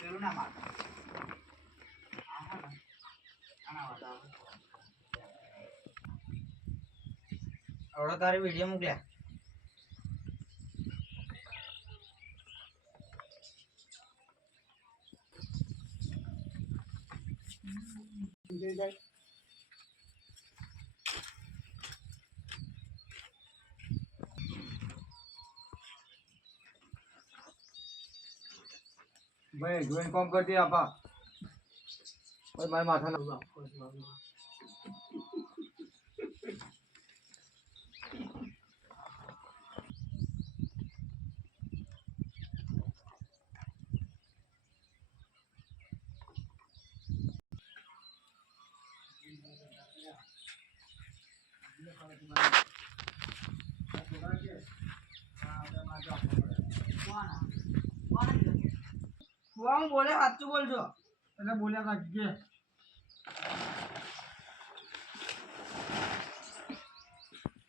પેલું ના મારતા આવડો તારી વિડીયો મોકલ્યા ભાઈ જોઈને કામ કરતી આપા ભાઈ મારા માથા ના બોલે સાચું બોલજો એટલે બોલ્યા કાઢજે